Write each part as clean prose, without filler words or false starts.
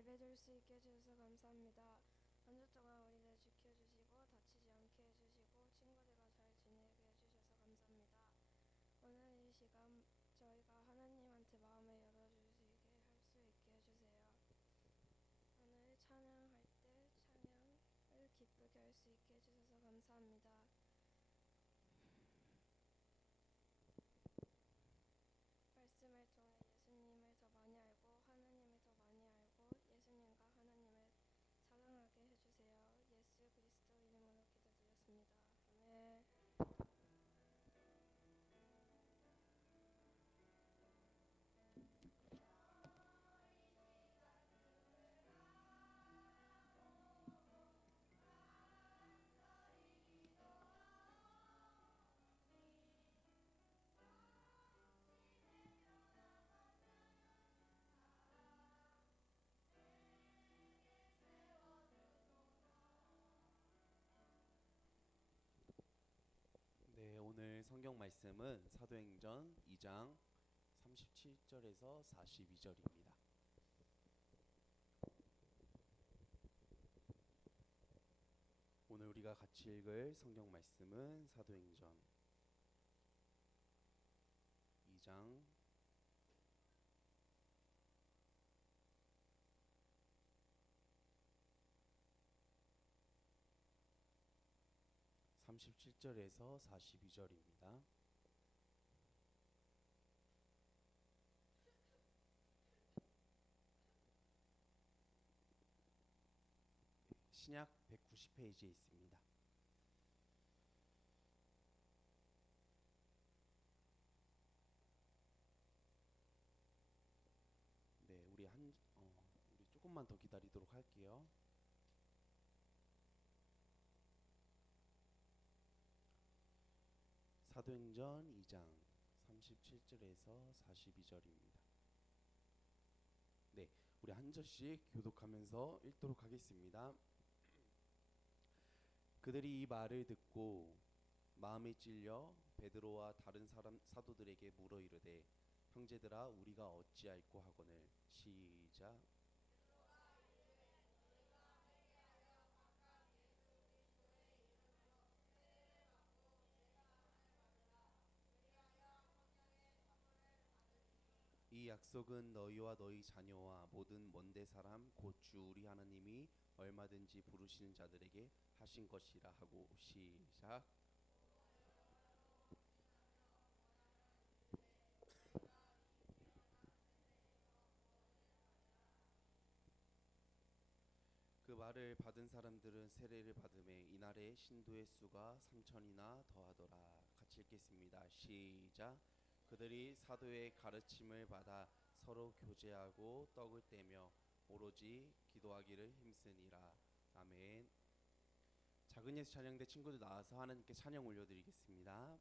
예배드릴 수 있게 해주셔서 감사합니다. 한 주 동안 우리를 지켜주시고 다치지 않게 해주시고 친구들과 잘 지내게 해주셔서 감사합니다. 오늘 이 시간 저희가 하나님한테 마음을 열어주시게 할 수 있게 해주세요. 오늘 찬양할 때 찬양을 기쁘게 할 수 있게 해주셔서 감사합니다. 말씀을 통해 예수님을 더 많이 알고 하나님을 더 많이 알고 예수님과 하나님을 사랑하게 해주세요. 예수 그리스도 이름으로 기도드렸습니다. 아멘. 네, 오늘 성경 말씀은 사도행전 2장 37절에서 42절입니다. 오늘 우리가 같이 읽을 성경 말씀은 사도행전 2장 37절에서 42절입니다. 신약 190페이지에 있습니다. 네, 우리 조금만 더 기다리도록 할게요. 사도행전 2장 37절에서 42절입니다. 네, 우리 한 절씩 교독하면서 읽도록 하겠습니다. 그들이 이 말을 듣고 마음에 찔려 베드로와 다른 사도들에게 물어 이르되 형제들아 우리가 어찌할꼬 하거늘. 시작. 이 약속은 너희와 너희 자녀와 모든 먼데 사람 곧 주 우리 하나님이 얼마든지 부르시는 자들에게 하신 것이라 하고. 시작. 그 말을 받은 사람들은 세례를 받음에 이날의 신도의 수가 3천이나 더하더라. 같이 읽겠습니다. 시작. 그들이 사도의 가르침을 받아 서로 교제하고 떡을 떼며 오로지 기도하기를 힘쓰니라. 아멘. 작은 예수 찬양대 친구들 나와서 하나님께 찬양 올려드리겠습니다.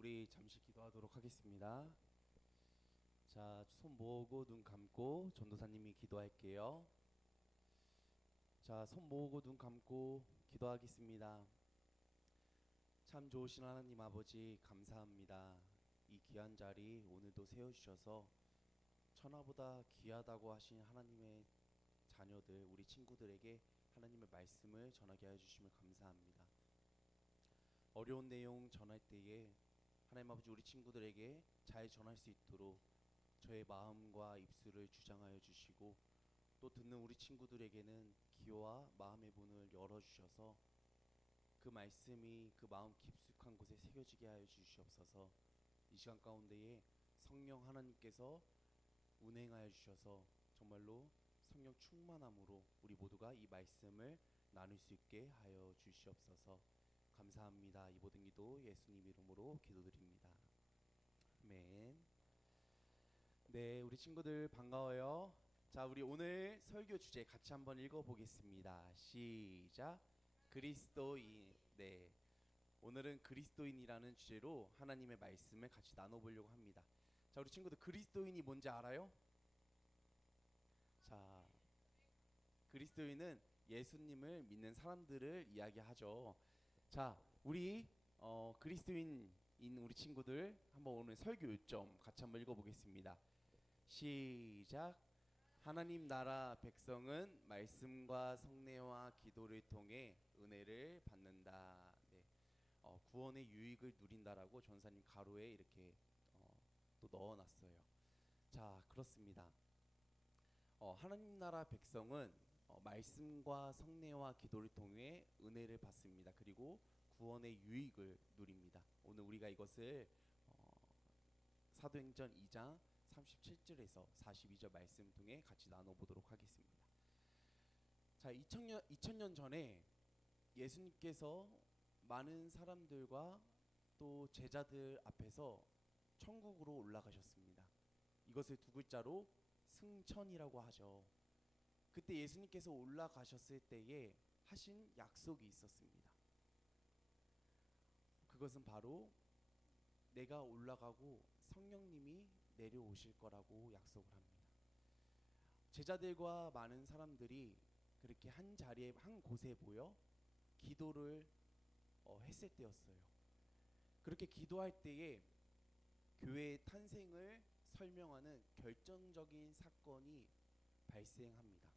우리 잠시 기도하도록 하겠습니다. 자, 손 모으고 눈 감고 전도사님이 기도할게요. 자, 손 모으고 눈 감고 기도하겠습니다. 참 좋으신 하나님 아버지 감사합니다. 이 귀한 자리 오늘도 세워주셔서 천하보다 귀하다고 하신 하나님의 자녀들, 우리 친구들에게 하나님의 말씀을 전하게 해주심을 감사합니다. 어려운 내용 전할 때에 하나님 아버지 우리 친구들에게 잘 전할 수 있도록 저의 마음과 입술을 주장하여 주시고 또 듣는 우리 친구들에게는 귀와 마음의 문을 열어주셔서 그 말씀이 그 마음 깊숙한 곳에 새겨지게 하여 주시옵소서. 이 시간 가운데에 성령 하나님께서 운행하여 주셔서 정말로 성령 충만함으로 우리 모두가 이 말씀을 나눌 수 있게 하여 주시옵소서. 감사합니다. 이 모든 기도 예수님 이름으로 기도드립니다. 아멘. 네, 우리 친구들 반가워요. 자, 우리 오늘 설교 주제 같이 한번 읽어보겠습니다. 시작. 그리스도인. 네, 오늘은 그리스도인이라는 주제로 하나님의 말씀을 같이 나눠보려고 합니다. 자, 우리 친구들 그리스도인이 뭔지 알아요? 자, 그리스도인은 예수님을 믿는 사람들을 이야기하죠. 자, 우리 그리스도인인 우리 친구들 한번 오늘 설교 요점 같이 한번 읽어보겠습니다. 시작. 하나님 나라 백성은 말씀과 성례와 기도를 통해 은혜를 받는다. 네, 구원의 유익을 누린다라고 전사님 가로에 이렇게 또 넣어놨어요. 자, 그렇습니다. 하나님 나라 백성은 말씀과 성례와 기도를 통해 은혜를 받습니다. 그리고 구원의 유익을 누립니다. 오늘 우리가 이것을 사도행전 2장 37절에서 42절 말씀 통해 같이 나눠보도록 하겠습니다. 자, 2000년 전에 예수님께서 많은 사람들과 또 제자들 앞에서 천국으로 올라가셨습니다. 이것을 두 글자로 승천이라고 하죠. 그때 예수님께서 올라가셨을 때에 하신 약속이 있었습니다. 그것은 바로 내가 올라가고 성령님이 내려오실 거라고 약속을 합니다. 제자들과 많은 사람들이 그렇게 한 자리에 한 곳에 모여 기도를 했을 때였어요. 그렇게 기도할 때에 교회의 탄생을 설명하는 결정적인 사건이 발생합니다.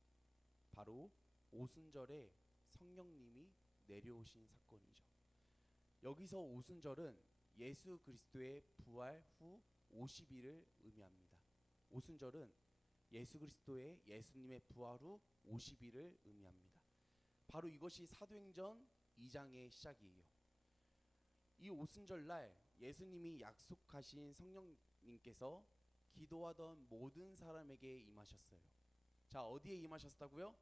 바로 오순절에 성령님이 내려오신 사건이죠. 여기서 오순절은 예수 그리스도의 부활 후 50일을 의미합니다. 오순절은 예수 그리스도의 예수님의 부활 후 50일을 의미합니다. 바로 이것이 사도행전 2장의 시작이에요. 이 오순절 날 예수님이 약속하신 성령님께서 기도하던 모든 사람에게 임하셨어요. 자, 어디에 임하셨다고요?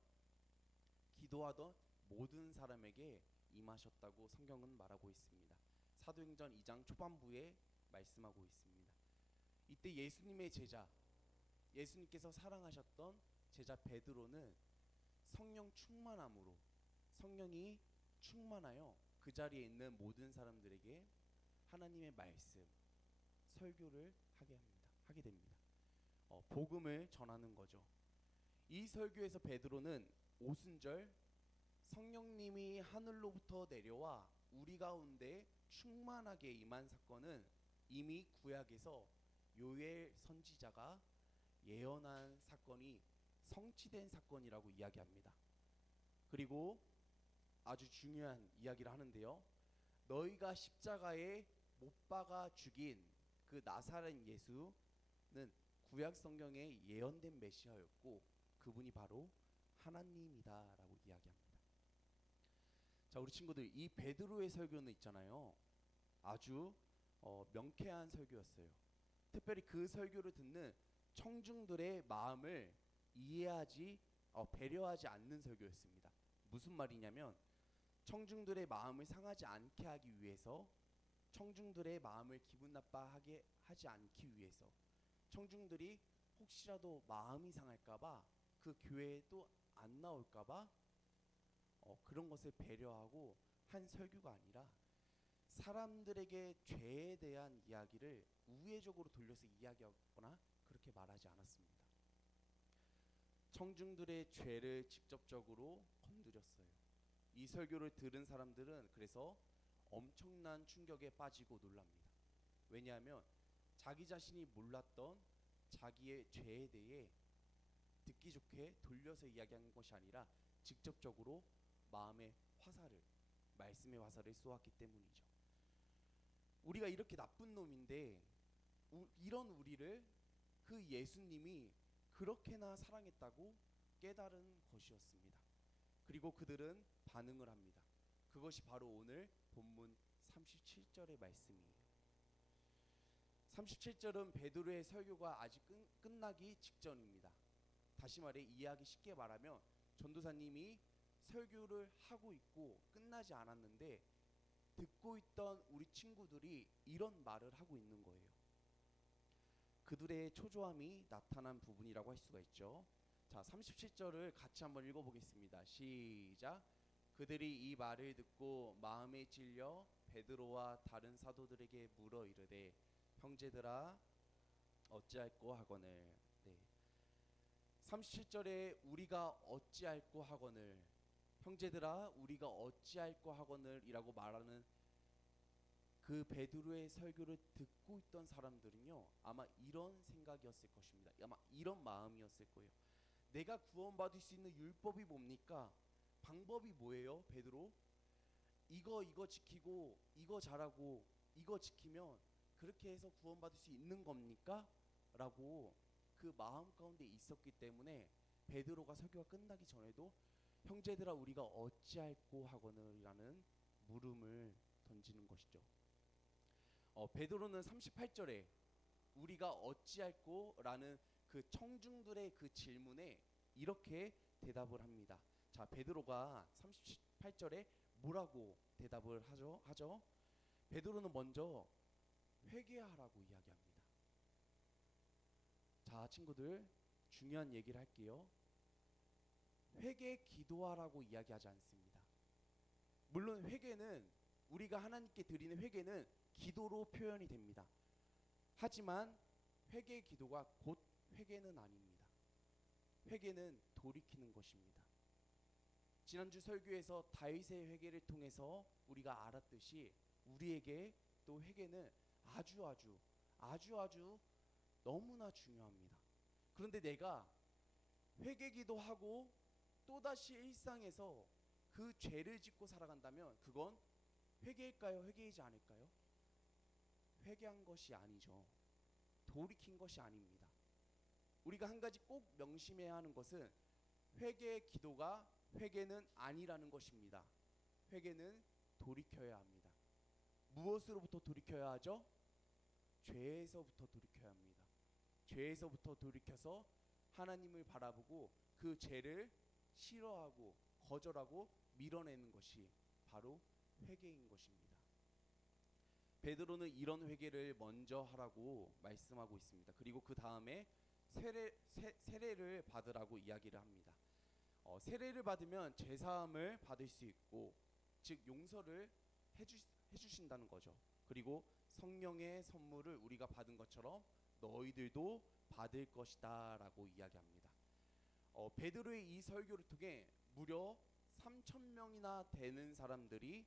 기도하던 모든 사람에게 임하셨다고 성경은 말하고 있습니다. 사도행전 2장 초반부에 말씀하고 있습니다. 이때 예수님의 제자, 예수님께서 사랑하셨던 제자 베드로는 성령 충만함으로 성령이 충만하여 그 자리에 있는 모든 사람들에게 하나님의 말씀, 설교를 하게 됩니다. 복음을 전하는 거죠. 이 설교에서 베드로는 오순절 성령님이 하늘로부터 내려와 우리 가운데 충만하게 임한 사건은 이미 구약에서 요엘 선지자가 예언한 사건이 성취된 사건이라고 이야기합니다. 그리고 아주 중요한 이야기를 하는데요. 너희가 십자가에 못 박아 죽인 그 나사렛 예수는 구약 성경에 예언된 메시아였고 그분이 바로 하나님이다라고 이야기합니다. 자, 우리 친구들, 이 베드로의 설교는 있잖아요. 아주 명쾌한 설교였어요. 특별히 그 설교를 듣는 청중들의 마음을 배려하지 않는 설교였습니다. 무슨 말이냐면 청중들의 마음을 상하지 않게 하기 위해서, 청중들의 마음을 기분 나빠하게 하지 않기 위해서, 청중들이 혹시라도 마음이 상할까봐 그 교회에도 안 나올까봐 그런 것을 배려하고 한 설교가 아니라 사람들에게 죄에 대한 이야기를 우회적으로 돌려서 이야기하거나 그렇게 말하지 않았습니다. 청중들의 죄를 직접적으로 건드렸어요. 이 설교를 들은 사람들은 그래서 엄청난 충격에 빠지고 놀랍니다. 왜냐하면 자기 자신이 몰랐던 자기의 죄에 대해 듣기 좋게 돌려서 이야기한 것이 아니라 직접적으로 마음의 화살을, 말씀의 화살을 쏘았기 때문이죠. 우리가 이렇게 나쁜 놈인데 이런 우리를 그 예수님이 그렇게나 사랑했다고 깨달은 것이었습니다. 그리고 그들은 반응을 합니다. 그것이 바로 오늘 본문 37절의 말씀이에요. 37절은 베드로의 설교가 아직 끝나기 직전입니다. 다시 말해 이해하기 쉽게 말하면 전도사님이 설교를 하고 있고 끝나지 않았는데 듣고 있던 우리 친구들이 이런 말을 하고 있는 거예요. 그들의 초조함이 나타난 부분이라고 할 수가 있죠. 자, 37절을 같이 한번 읽어보겠습니다. 시작. 그들이 이 말을 듣고 마음에 찔려 베드로와 다른 사도들에게 물어 이르되 형제들아 어찌할꼬 하거늘. 네. 37절에 우리가 어찌할꼬 하거늘, 형제들아 우리가 어찌할꼬 하거늘이라고 말하는 그 베드로의 설교를 듣고 있던 사람들은요, 아마 이런 생각이었을 것입니다. 아마 이런 마음이었을 거예요. 내가 구원받을 수 있는 율법이 뭡니까? 방법이 뭐예요? 베드로, 이거 지키고 이거 잘하고 이거 지키면 그렇게 해서 구원받을 수 있는 겁니까? 라고 그 마음 가운데 있었기 때문에 베드로가 설교가 끝나기 전에도 형제들아 우리가 어찌할꼬 하거늘이라는 물음을 던지는 것이죠. 베드로는 38절에 우리가 어찌할꼬라는 그 청중들의 그 질문에 이렇게 대답을 합니다. 자, 베드로가 38절에 뭐라고 대답을 하죠? 베드로는 먼저 회개하라고 이야기합니다. 자, 친구들 중요한 얘기를 할게요. 회개 기도하라고 이야기하지 않습니다. 물론 회개는 우리가 하나님께 드리는 회개는 기도로 표현이 됩니다. 하지만 회개 기도가 곧 회개는 아닙니다. 회개는 돌이키는 것입니다. 지난주 설교에서 다윗의 회개를 통해서 우리가 알았듯이 우리에게 또 회개는 아주 너무나 중요합니다. 그런데 내가 회개 기도하고 또다시 일상에서 그 죄를 짓고 살아간다면 그건 회개일까요? 회개이지 않을까요? 회개한 것이 아니죠. 돌이킨 것이 아닙니다. 우리가 한 가지 꼭 명심해야 하는 것은 회개의 기도가 회개는 아니라는 것입니다. 회개는 돌이켜야 합니다. 무엇으로부터 돌이켜야 하죠? 죄에서부터 돌이켜야 합니다. 죄에서부터 돌이켜서 하나님을 바라보고 그 죄를 싫어하고 거절하고 밀어내는 것이 바로 회개인 것입니다. 베드로는 이런 회개를 먼저 하라고 말씀하고 있습니다. 그리고 그 다음에 세례를 받으라고 이야기를 합니다. 세례를 받으면 죄사함을 받을 수 있고, 즉 용서를 해주신다는 거죠. 그리고 성령의 선물을 우리가 받은 것처럼 너희들도 받을 것이다 라고 이야기합니다. 베드로의 이 설교를 통해 무려 3,000명이나 되는 사람들이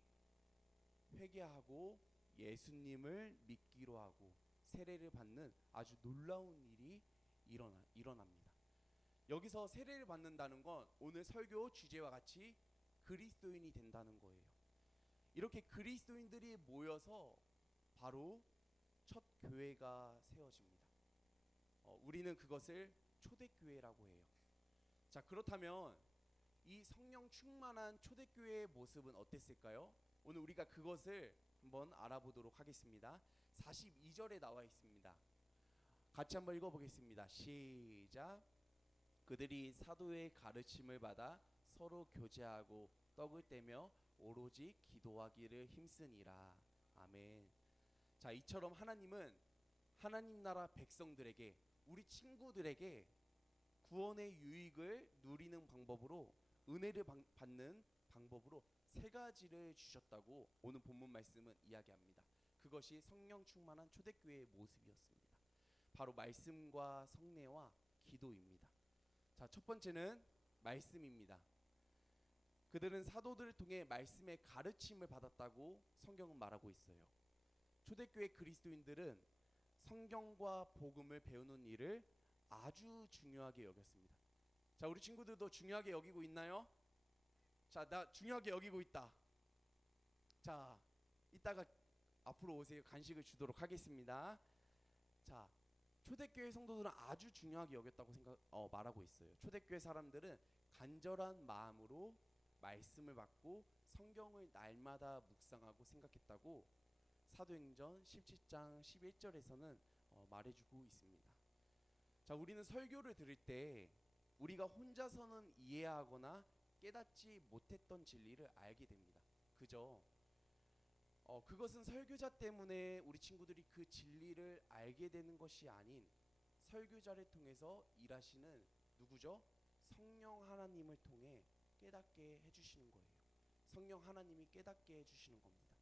회개하고 예수님을 믿기로 하고 세례를 받는 아주 놀라운 일이 일어납니다. 여기서 세례를 받는다는 건 오늘 설교 주제와 같이 그리스도인이 된다는 거예요. 이렇게 그리스도인들이 모여서 바로 첫 교회가 세워집니다. 우리는 그것을 초대교회라고 해요. 자, 그렇다면 이 성령 충만한 초대교회의 모습은 어땠을까요? 오늘 우리가 그것을 한번 알아보도록 하겠습니다. 42절에 나와 있습니다. 같이 한번 읽어보겠습니다. 시작. 그들이 사도의 가르침을 받아 서로 교제하고 떡을 떼며 오로지 기도하기를 힘쓰니라. 아멘. 자, 이처럼 하나님은 하나님 나라 백성들에게, 우리 친구들에게 구원의 유익을 누리는 방법으로 은혜를 받는 방법으로 세 가지를 주셨다고 오늘 본문 말씀은 이야기합니다. 그것이 성령 충만한 초대교회의 모습이었습니다. 바로 말씀과 성례와 기도입니다. 자, 첫 번째는 말씀입니다. 그들은 사도들을 통해 말씀의 가르침을 받았다고 성경은 말하고 있어요. 초대교회 그리스도인들은 성경과 복음을 배우는 일을 아주 중요하게 여겼습니다. 자, 우리 친구들도 중요하게 여기고 있나요? 자, 나 중요하게 여기고 있다. 자, 이따가 앞으로 오세요. 간식을 주도록 하겠습니다. 자, 초대교회 성도들은 아주 중요하게 여겼다고 말하고 있어요. 초대교회 사람들은 간절한 마음으로 말씀을 받고 성경을 날마다 묵상하고 생각했다고 사도행전 17장 11절에서는 말해주고 있습니다. 자, 우리는 설교를 들을 때 우리가 혼자서는 이해하거나 깨닫지 못했던 진리를 알게 됩니다. 그죠? 그것은 설교자 때문에 우리 친구들이 그 진리를 알게 되는 것이 아닌 설교자를 통해서 일하시는 누구죠? 성령 하나님을 통해 깨닫게 해주시는 거예요. 성령 하나님이 깨닫게 해주시는 겁니다.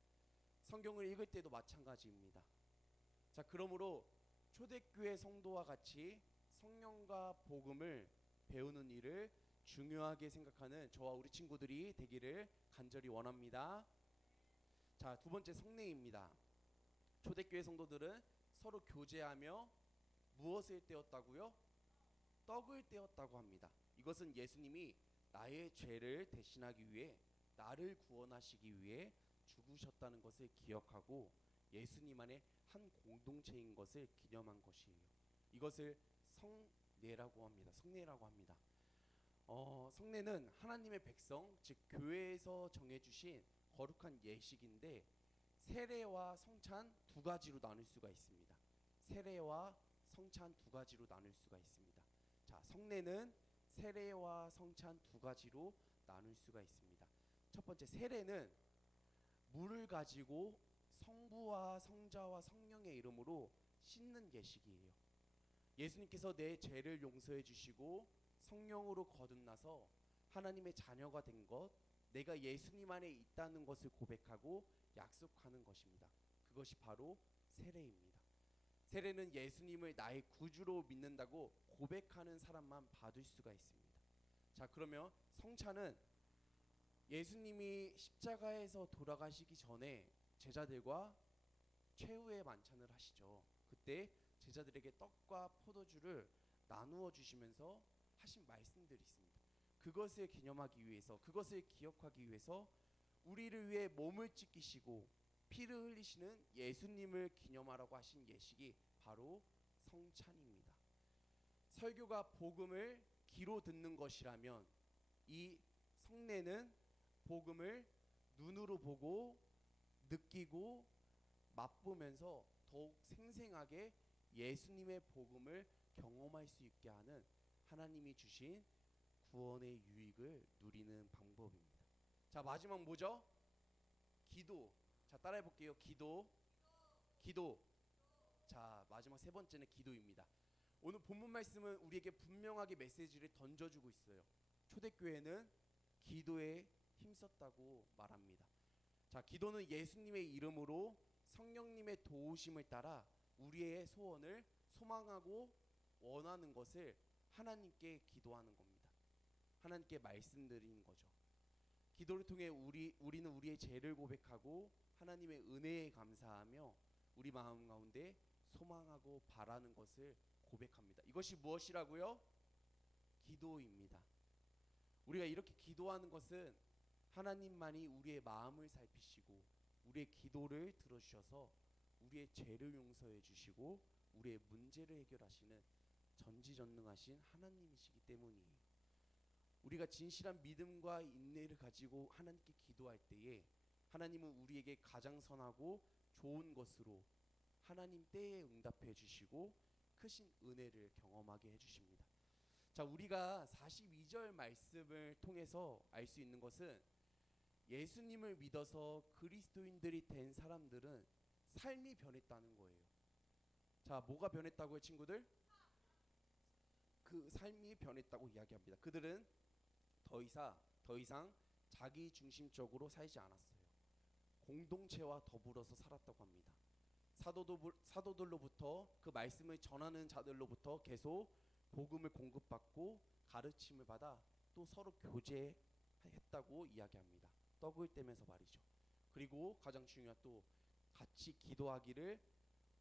성경을 읽을 때도 마찬가지입니다. 자, 그러므로 초대교회 성도와 같이 성령과 복음을 배우는 일을 중요하게 생각하는 저와 우리 친구들이 되기를 간절히 원합니다. 자, 두 번째 성례입니다. 초대교회 성도들은 서로 교제하며 무엇을 떼었다고요? 떡을 떼었다고 합니다. 이것은 예수님이 나의 죄를 대신하기 위해 나를 구원하시기 위해 죽으셨다는 것을 기억하고 예수님 안에 한 공동체인 것을 기념한 것이에요. 이것을 성례라고 합니다. 성례라고 합니다. 성례는 하나님의 백성, 즉 교회에서 정해주신 거룩한 예식인데 세례와 성찬 두 가지로 나눌 수가 있습니다. 세례와 성찬 두 가지로 나눌 수가 있습니다. 자, 성례는 세례와 성찬 두 가지로 나눌 수가 있습니다. 첫 번째, 세례는 물을 가지고 성부와 성자와 성령의 이름으로 씻는 예식이에요. 예수님께서 내 죄를 용서해 주시고 성령으로 거듭나서 하나님의 자녀가 된 것, 내가 예수님 안에 있다는 것을 고백하고 약속하는 것입니다. 그것이 바로 세례입니다. 세례는 예수님을 나의 구주로 믿는다고 고백하는 사람만 받을 수가 있습니다. 자, 그러면 성찬은 예수님이 십자가에서 돌아가시기 전에 제자들과 최후의 만찬을 하시죠. 그때 제자들에게 떡과 포도주를 나누어 주시면서 하신 말씀들이 있습니다. 그것을 기념하기 위해서, 그것을 기억하기 위해서 우리를 위해 몸을 찢기시고 피를 흘리시는 예수님을 기념하라고 하신 예식이 바로 성찬입니다. 설교가 복음을 귀로 듣는 것이라면 이 성례는 복음을 눈으로 보고 느끼고 맛보면서 더욱 생생하게 예수님의 복음을 경험할 수 있게 하는 하나님이 주신 구원의 유익을 누리는 방법입니다. 자, 마지막 뭐죠? 기도. 자, 따라해 볼게요. 기도. 자, 마지막 세 번째는 기도입니다. 오늘 본문 말씀은 우리에게 분명하게 메시지를 던져주고 있어요. 초대교회는 기도에 힘썼다고 말합니다. 자, 기도는 예수님의 이름으로 성령님의 도우심을 따라 우리의 소원을 소망하고 원하는 것을 하나님께 기도하는 겁니다. 하나님께 말씀드리는 거죠. 기도를 통해 우리는 우리의 죄를 고백하고 하나님의 은혜에 감사하며 우리 마음 가운데 소망하고 바라는 것을 고백합니다. 이것이 무엇이라고요? 기도입니다. 우리가 이렇게 기도하는 것은 하나님만이 우리의 마음을 살피시고 우리의 기도를 들어주셔서 우리의 죄를 용서해 주시고 우리의 문제를 해결하시는 전지전능하신 하나님이시기 때문이에요. 우리가 진실한 믿음과 인내를 가지고 하나님께 기도할 때에 하나님은 우리에게 가장 선하고 좋은 것으로 하나님 때에 응답해 주시고 크신 은혜를 경험하게 해주십니다. 자, 우리가 42절 말씀을 통해서 알 수 있는 것은 예수님을 믿어서 그리스도인들이 된 사람들은 삶이 변했다는 거예요. 자, 뭐가 변했다고요, 친구들? 그 삶이 변했다고 이야기합니다. 그들은 더 이상 자기 중심적으로 살지 않았어요. 공동체와 더불어서 살았다고 합니다. 사도들로부터 그 말씀을 전하는 자들로부터 계속 복음을 공급받고 가르침을 받아 또 서로 교제했다고 이야기합니다. 떡을 떼면서 말이죠. 그리고 가장 중요한 또 같이 기도하기를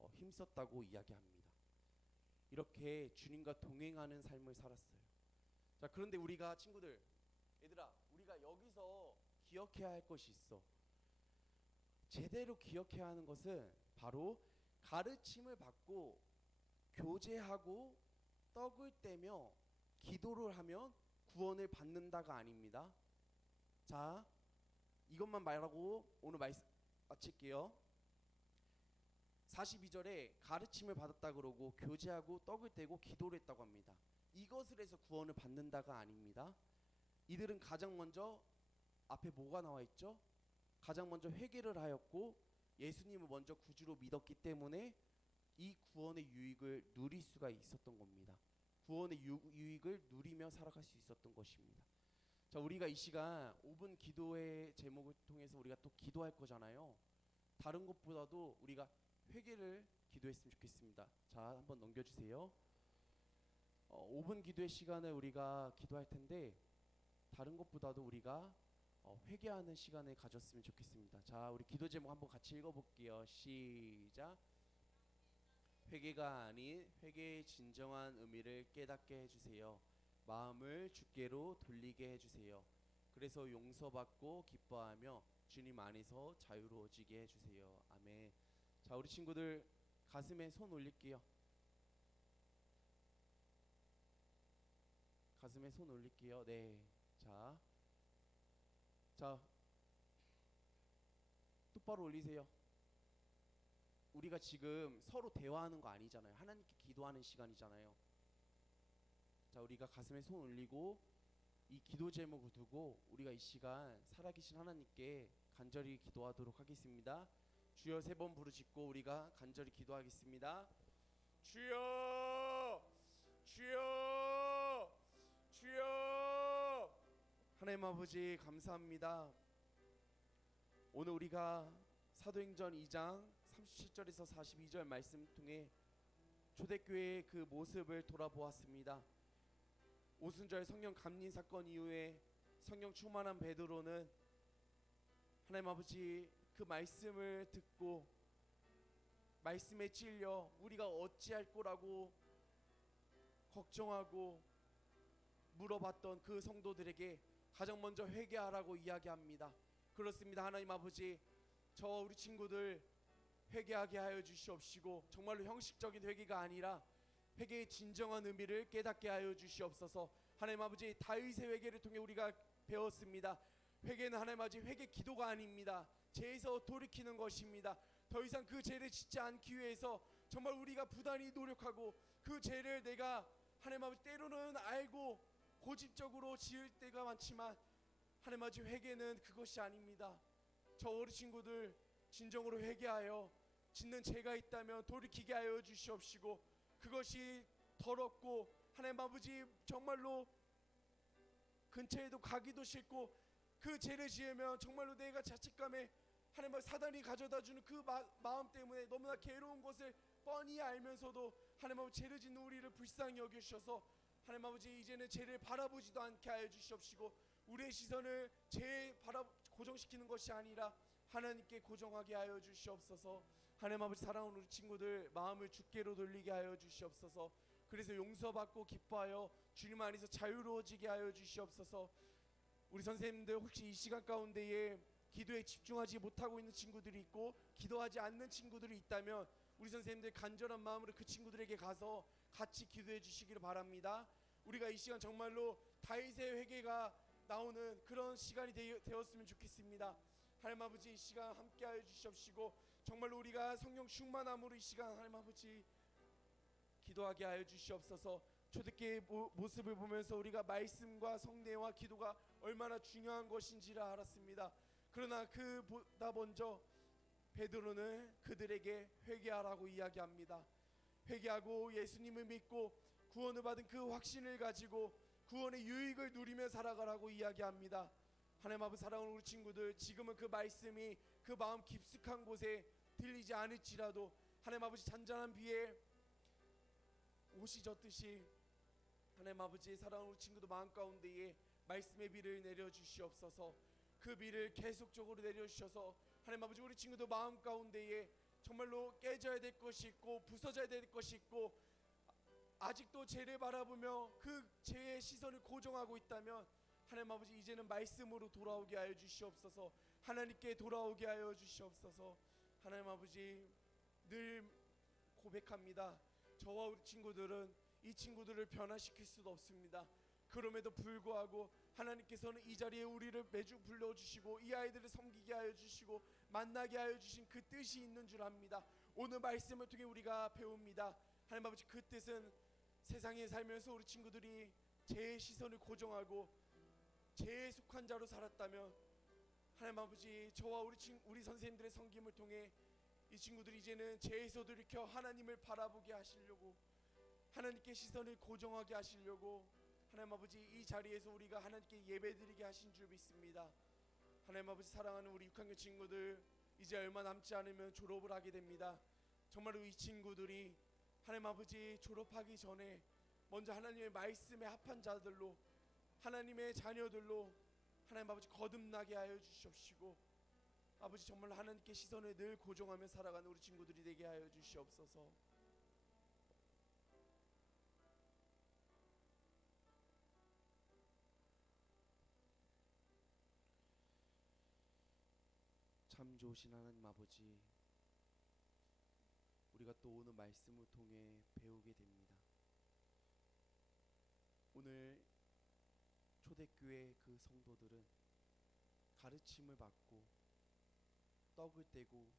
힘썼다고 이야기합니다. 이렇게 주님과 동행하는 삶을 살았어요. 자, 그런데 우리가 친구들, 얘들아, 우리가 여기서 기억해야 할 것이 있어. 제대로 기억해야 하는 것은 바로 가르침을 받고 교제하고 떡을 떼며 기도를 하면 구원을 받는다가 아닙니다. 자, 이것만 말하고 오늘 말씀 마칠게요. 42절에 가르침을 받았다 그러고 교제하고 떡을 떼고 기도를 했다고 합니다. 이것을 해서 구원을 받는다가 아닙니다. 이들은 가장 먼저 앞에 뭐가 나와 있죠? 가장 먼저 회개를 하였고 예수님을 먼저 구주로 믿었기 때문에 이 구원의 유익을 누릴 수가 있었던 겁니다. 구원의 유익을 누리며 살아갈 수 있었던 것입니다. 자, 우리가 이 시간 5분 기도의 제목을 통해서 우리가 또 기도할 거잖아요. 다른 것보다도 우리가 회개를 기도했으면 좋겠습니다. 자, 한번 넘겨주세요. 5분 기도의 시간을 우리가 기도할 텐데 다른 것보다도 우리가 회개하는 시간을 가졌으면 좋겠습니다. 자, 우리 기도 제목 한번 같이 읽어볼게요. 시작. 회개가 아닌 회개의 진정한 의미를 깨닫게 해주세요. 마음을 주께로 돌리게 해주세요. 그래서 용서받고 기뻐하며 주님 안에서 자유로워지게 해주세요. 아멘. 자, 우리 친구들 가슴에 손 올릴게요. 가슴에 손 올릴게요. 네. 자, 똑바로 올리세요. 우리가 지금 서로 대화하는 거 아니잖아요. 하나님께 기도하는 시간이잖아요. 자, 우리가 가슴에 손 올리고 이 기도 제목을 두고 우리가 이 시간 살아계신 하나님께 간절히 기도하도록 하겠습니다. 주여 3번 부르짖고 우리가 간절히 기도하겠습니다. 주여, 주여, 주여. 하나님 아버지 감사합니다. 오늘 우리가 사도행전 2장 37절에서 42절 말씀 통해 초대교회의 그 모습을 돌아보았습니다. 오순절 성령 감림 사건 이후에 성령 충만한 베드로는 하나님 아버지 그 말씀을 듣고 말씀에 찔려 우리가 어찌할 거라고 걱정하고 물어봤던 그 성도들에게 가장 먼저 회개하라고 이야기합니다. 그렇습니다. 하나님 아버지, 저 우리 친구들 회개하게 하여 주시옵시고 정말로 형식적인 회개가 아니라 회개의 진정한 의미를 깨닫게 하여 주시옵소서. 하나님 아버지, 다윗의 회개를 통해 우리가 배웠습니다. 회개는 하나님 아버지 회개 기도가 아닙니다. 죄에서 돌이키는 것입니다. 더 이상 그 죄를 짓지 않기 위해서 정말 우리가 부단히 노력하고 그 죄를 내가 하나님 아버지 때로는 알고 고집적으로 지을 때가 많지만 하나님 아버지 회개는 그것이 아닙니다. 저 어린 친구들 진정으로 회개하여 짓는 죄가 있다면 돌이키게 하여 주시옵시고 그것이 더럽고 하나님 아버지 정말로 근처에도 가기도 싫고 그 죄를 지으면 정말로 내가 자책감에 하나님 아버지 사단이 가져다주는 그 마음 때문에 너무나 괴로운 것을 뻔히 알면서도 하나님 아버지 죄를 짓는 우리를 불쌍히 여겨주셔서 하나님 아버지 이제는 죄를 바라보지도 않게 하여 주시옵시고 우리의 시선을 죄에 고정시키는 것이 아니라 하나님께 고정하게 하여 주시옵소서. 하나님 아버지 사랑하는 우리 친구들 마음을 주께로 돌리게 하여 주시옵소서. 그래서 용서받고 기뻐하여 주님 안에서 자유로워지게 하여 주시옵소서. 우리 선생님들 혹시 이 시간 가운데에 기도에 집중하지 못하고 있는 친구들이 있고 기도하지 않는 친구들이 있다면 우리 선생님들 간절한 마음으로 그 친구들에게 가서 같이 기도해 주시기를 바랍니다. 우리가 이 시간 정말로 다윗의 회개가 나오는 그런 시간이 되었으면 좋겠습니다. 하나님 아버지 이 시간 함께하여 주시옵시고 정말로 우리가 성령 충만함으로 이 시간 하나님 아버지 기도하게 하여 주시옵소서. 초대교회의 모습을 보면서 우리가 말씀과 성례와 기도가 얼마나 중요한 것인지를 알았습니다. 그러나 그보다 먼저 베드로는 그들에게 회개하라고 이야기합니다. 회개하고 예수님을 믿고 구원을 받은 그 확신을 가지고 구원의 유익을 누리며 살아가라고 이야기합니다. 하나님 아버지 사랑하는 우리 친구들, 지금은 그 말씀이 그 마음 깊숙한 곳에 들리지 않을지라도 하나님 아버지 잔잔한 비에 옷이 젖듯이 하나님 아버지 사랑하는 우리 친구들 마음 가운데에 말씀의 비를 내려주시옵소서. 그 비를 계속적으로 내려주셔서 하나님 아버지 우리 친구들 마음 가운데에 정말로 깨져야 될 것이 있고 부서져야 될 것이 있고 아직도 죄를 바라보며 그 죄의 시선을 고정하고 있다면 하나님 아버지 이제는 말씀으로 돌아오게 하여 주시옵소서. 하나님께 돌아오게 하여 주시옵소서. 하나님 아버지 늘 고백합니다. 저와 우리 친구들은 이 친구들을 변화시킬 수도 없습니다. 그럼에도 불구하고 하나님께서는 이 자리에 우리를 매주 불러주시고 이 아이들을 섬기게 하여 주시고 만나게 하여 주신 그 뜻이 있는 줄 압니다. 오늘 말씀을 통해 우리가 배웁니다. 하나님 아버지 그 뜻은 세상에 살면서 우리 친구들이 죄의 시선을 고정하고 죄에 속한 자로 살았다면 하나님 아버지 저와 우리 선생님들의 섬김을 통해 이 친구들이 이제는 죄에서 돌이켜 하나님을 바라보게 하시려고 하나님께 시선을 고정하게 하시려고 하나님 아버지 이 자리에서 우리가 하나님께 예배드리게 하신 줄 믿습니다. 하나님 아버지 사랑하는 우리 6학년 친구들 이제 얼마 남지 않으면 졸업을 하게 됩니다. 정말로 이 친구들이 하나님 아버지 졸업하기 전에 먼저 하나님의 말씀에 합한 자들로 하나님의 자녀들로 하나님 아버지 거듭나게 하여 주시옵시고 아버지 정말로 하나님께 시선을 늘 고정하며 살아가는 우리 친구들이 되게 하여 주시옵소서. 참 좋으신 하나님 아버지, 우리가 또 오늘 말씀을 통해 배우게 됩니다. 오늘 초대교회 그 성도들은 가르침을 받고 떡을 떼고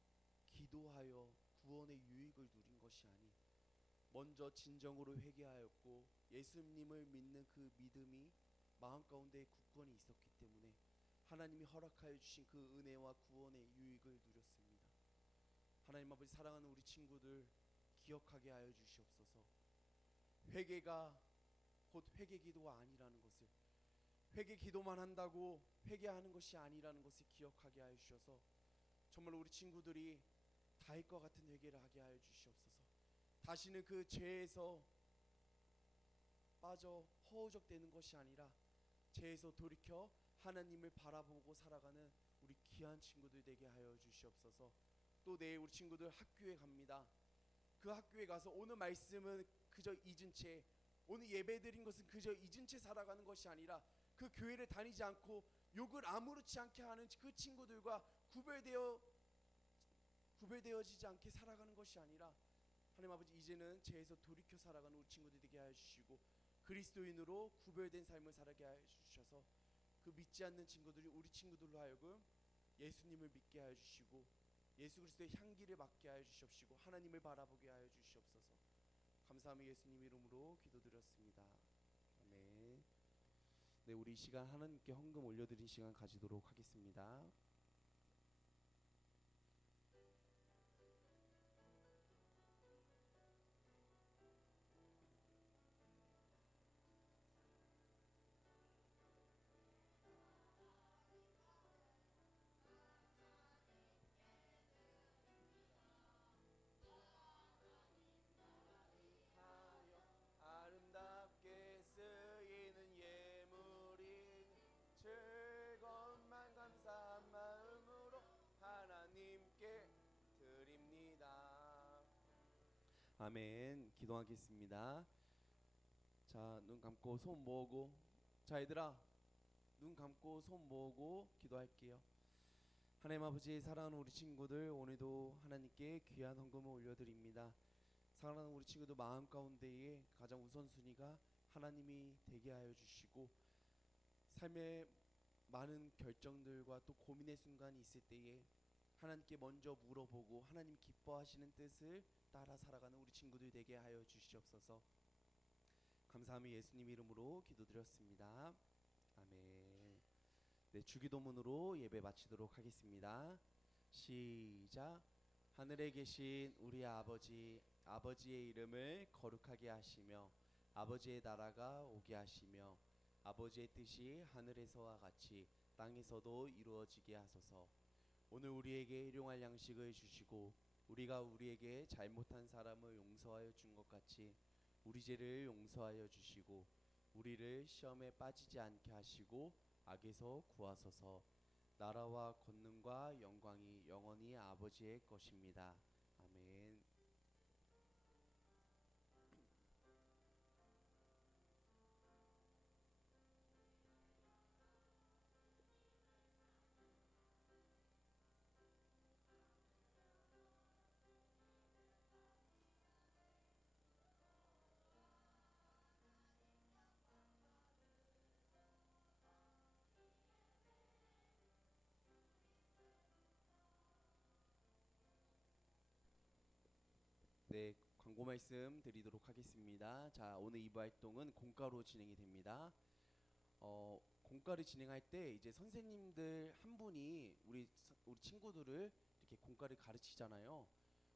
기도하여 구원의 유익을 누린 것이 아닌 먼저 진정으로 회개하였고 예수님을 믿는 그 믿음이 마음 가운데 굳건히 있었기 때문에 하나님이 허락하여 주신 그 은혜와 구원의 유익을 누렸습니다. 하나님 아버지 사랑하는 우리 친구들 기억하게 하여 주시옵소서. 회개가 곧 회개기도가 아니라는 것을, 회개기도만 한다고 회개하는 것이 아니라는 것을 기억하게 하여 주셔서 정말 우리 친구들이 다윗과 같은 회개를 하게 하여 주시옵소서. 다시는 그 죄에서 빠져 허우적대는 것이 아니라 죄에서 돌이켜 하나님을 바라보고 살아가는 우리 귀한 친구들 되게 하여 주시옵소서. 또 내일 우리 친구들 학교에 갑니다. 그 학교에 가서 오늘 말씀은 그저 잊은 채, 오늘 예배드린 것은 그저 잊은 채 살아가는 것이 아니라 그 교회를 다니지 않고 욕을 아무렇지 않게 하는 그 친구들과 구별되어지지 않게 살아가는 것이 아니라 하나님 아버지 이제는 죄에서 돌이켜 살아가는 우리 친구들 되게 하여 주시고 그리스도인으로 구별된 삶을 살게 하여 주셔서 그 믿지 않는 친구들이 우리 친구들로 하여금 예수님을 믿게 하여 주시고 예수 그리스도의 향기를 맡게 하여 주시옵시고 하나님을 바라보게 하여 주시옵소서. 감사하며 예수님 이름으로 기도드렸습니다. 아멘. 네, 우리 이 시간 하나님께 헌금 올려드린 시간 가지도록 하겠습니다. 아름답게 쓰이는 예물인 즐거움만 감사한 마음으로 하나님께 드립니다. 아멘. 기도하겠습니다. 자, 눈 감고 손 모으고, 자 얘들아 눈 감고 손 모으고 기도할게요. 하나님 아버지 사랑하는 우리 친구들 오늘도 하나님께 귀한 헌금을 올려드립니다. 사랑하는 우리 친구들 마음 가운데에 가장 우선순위가 하나님이 되게 하여 주시고 삶의 많은 결정들과 또 고민의 순간이 있을 때에 하나님께 먼저 물어보고 하나님 기뻐하시는 뜻을 따라 살아가는 우리 친구들 되게 하여 주시옵소서. 감사하며 예수님 이름으로 기도드렸습니다. 아멘. 네, 주기도문으로 예배 마치도록 하겠습니다. 시작. 하늘에 계신 우리 아버지, 아버지의 이름을 거룩하게 하시며 아버지의 나라가 오게 하시며 아버지의 뜻이 하늘에서와 같이 땅에서도 이루어지게 하소서. 오늘 우리에게 일용할 양식을 주시고 우리가 우리에게 잘못한 사람을 용서하여 준 것 같이 우리 죄를 용서하여 주시고 우리를 시험에 빠지지 않게 하시고 악에서 구하소서. 나라와 권능과 영광이 영원히 아버지의 것입니다. 아멘. 네, 광고 말씀 드리도록 하겠습니다. 자, 오늘 2부 활동은 공과로 진행이 됩니다. 공과를 진행할 때 이제 선생님들 한 분이 우리 친구들을 이렇게 공과를 가르치잖아요.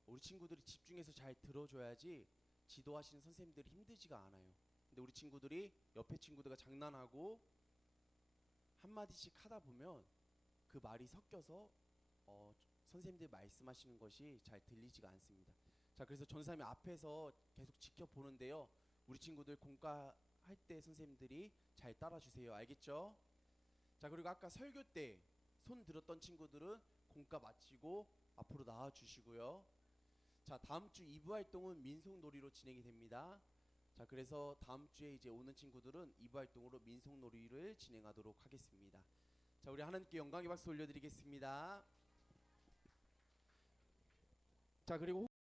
우리 친구들이 집중해서 잘 들어줘야지 지도하시는 선생님들이 힘들지가 않아요. 근데 우리 친구들이 옆에 친구들과 장난하고 한마디씩 하다 보면 그 말이 섞여서 선생님들 말씀하시는 것이 잘 들리지가 않습니다. 자, 그래서 전사님이 앞에서 계속 지켜보는데요. 우리 친구들 공과 할 때 선생님들이 잘 따라주세요. 알겠죠? 자, 그리고 아까 설교 때 손 들었던 친구들은 공과 마치고 앞으로 나와 주시고요. 자, 다음 주 2부 활동은 민속놀이로 진행이 됩니다. 자, 그래서 다음 주에 이제 오는 친구들은 2부 활동으로 민속놀이를 진행하도록 하겠습니다. 자, 우리 하나님께 영광의 박수 올려드리겠습니다. 자, 그리고